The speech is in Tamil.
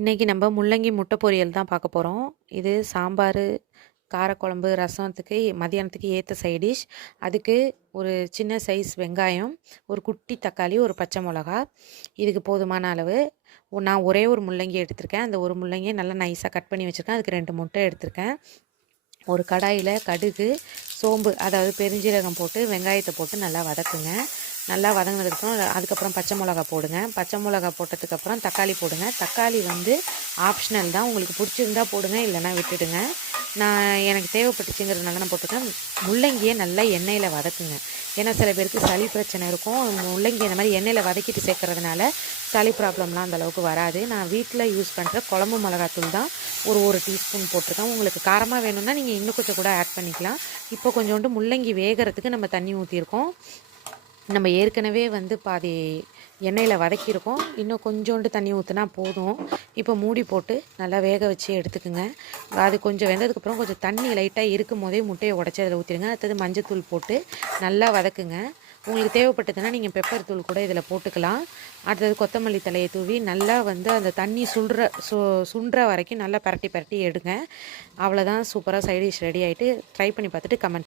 இன்றைக்கி நம்ம முள்ளங்கி முட்டை பொரியல் தான் பார்க்க போகிறோம். இது சாம்பார், காரக்குழம்பு, ரசத்துக்கு மதியானத்துக்கு ஏற்ற சைடிஷ். அதுக்கு ஒரு சின்ன சைஸ் வெங்காயம், ஒரு குட்டி தக்காளி, ஒரு பச்சை மிளகா, இதுக்கு போதுமான அளவு. நான் ஒரே ஒரு முள்ளங்கி எடுத்திருக்கேன். அந்த ஒரு முள்ளங்கியை நல்லா நைஸாக கட் பண்ணி வச்சுருக்கேன். அதுக்கு 2 முட்டை எடுத்திருக்கேன். ஒரு கடாயில் கடுகு, சோம்பு, அதாவது பெருஞ்சீரகம் போட்டு வெங்காயத்தை போட்டு நல்லா வதக்குங்க. நல்லா வதங்கினதுக்கப்புறம் அதுக்கப்புறம் பச்சை மிளகா போடுங்க. பச்சை மிளகா போட்டதுக்கப்புறம் தக்காளி போடுங்க. தக்காளி ஆப்ஷனல் தான், உங்களுக்கு பிடிச்சிருந்தா போடுங்க, இல்லைனா விட்டுடுங்க. எனக்கு தேவைப்பட்டுச்சுங்கிறதுனால நான் போட்டிருக்கேன். முள்ளங்கியை நல்லா எண்ணெயில் வதக்குங்க. ஏன்னா சில பேருக்கு சளி பிரச்சனை இருக்கும். முள்ளங்கி இந்த மாதிரி எண்ணெயில் வதக்கிட்டு சேர்க்கறதுனால சளி ப்ராப்ளம்லாம் அந்தளவுக்கு வராது. நான் வீட்டில் யூஸ் பண்ணுற குழம்பு மிளகாத்தூள் தான் ஒரு டீஸ்பூன் போட்டிருக்கேன். உங்களுக்கு காரமாக வேணும்னா நீங்கள் இன்னும் கொஞ்சம் கூட ஆட் பண்ணிக்கலாம். இப்போ கொஞ்சோண்டு முள்ளங்கி வேகிறதுக்கு நம்ம தண்ணி ஊற்றிருக்கோம். நம்ம ஏற்கனவே பாதி எண்ணெயில் வதக்கியிருக்கோம். இன்னும் கொஞ்சோண்டு தண்ணி ஊற்றினா போதும். இப்போ மூடி போட்டு நல்லா வேக வச்சு எடுத்துக்குங்க. அது கொஞ்சம் வெந்ததுக்கப்புறம் கொஞ்சம் தண்ணி லைட்டாக இருக்கும் போதே முட்டையை உடச்சி அதில் ஊற்றிடுங்க. அடுத்தது மஞ்சத்தூள் போட்டு நல்லா வதக்குங்க. உங்களுக்கு தேவைப்பட்டதுன்னா நீங்கள் பெப்பர் தூள் கூட இதில் போட்டுக்கலாம். அடுத்தது கொத்தமல்லி தலையை தூவி நல்லா அந்த தண்ணி சுண்டுற வரைக்கும் நல்லா பரட்டி எடுங்க. அவ்வளோதான், சூப்பராக சைட் டிஷ் ரெடி ஆகிட்டு. ட்ரை பண்ணி பார்த்துட்டு கமெண்ட்